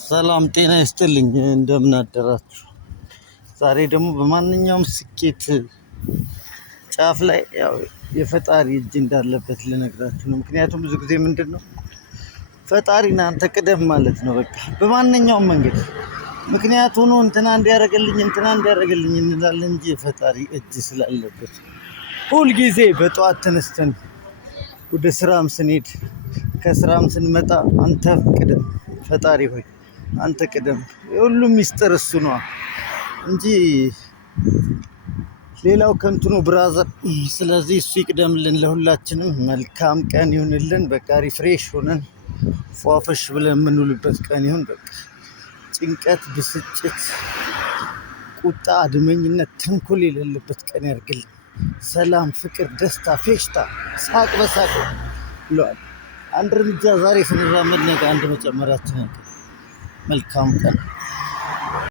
ሰላም ጤና ይስጥልኝ እንደምን አደራችሁ። ዛሬ ደግሞ በማንኛውም ስኬት ጫፍ ላይ ያው የፈጣሪ እጅ እንዳለበት ልነግራችሁ ነው። ምክንያቱም ብዙ ጊዜ ምንድነው ፈጣሪን አንተ ቅደም ማለት ነው። በቃ በማንኛውም መንገድ ምክንያት ሆኖ እንትና እንዲያደርግልኝ እንላለን እንጂ የፈጣሪ እጅ ስላለበት ሁልጊዜ በጠዋት ተነስተን ወደ ስራም ስንሄድ ከስራም ስንመጣ አንተ ቅደም ፈጣሪ ሆይ አንተ ቅደም። የሁሉም ሚስጥር እሱ ነው እንጂ ሌላው ከንቱ ነው ብራዘር። ስለዚህ እሱ ይቅደምልን። ለሁላችንም መልካም ቀን ይሁንልን። በቃ ሪፍሬሽ ሆነን ፏፈሽ ብለን የምንውልበት ቀን ይሁን። በቃ ጭንቀት፣ ብስጭት፣ ቁጣ፣ አድመኝነት፣ ተንኮል የሌለበት ቀን ያርግልን። ሰላም፣ ፍቅር፣ ደስታ፣ ፌሽታ፣ ሳቅ በሳቅ ብለዋል። አንድ እርምጃ ዛሬ ስንራመድ ነገ አንድ መጨመራችን። መልካም ቀን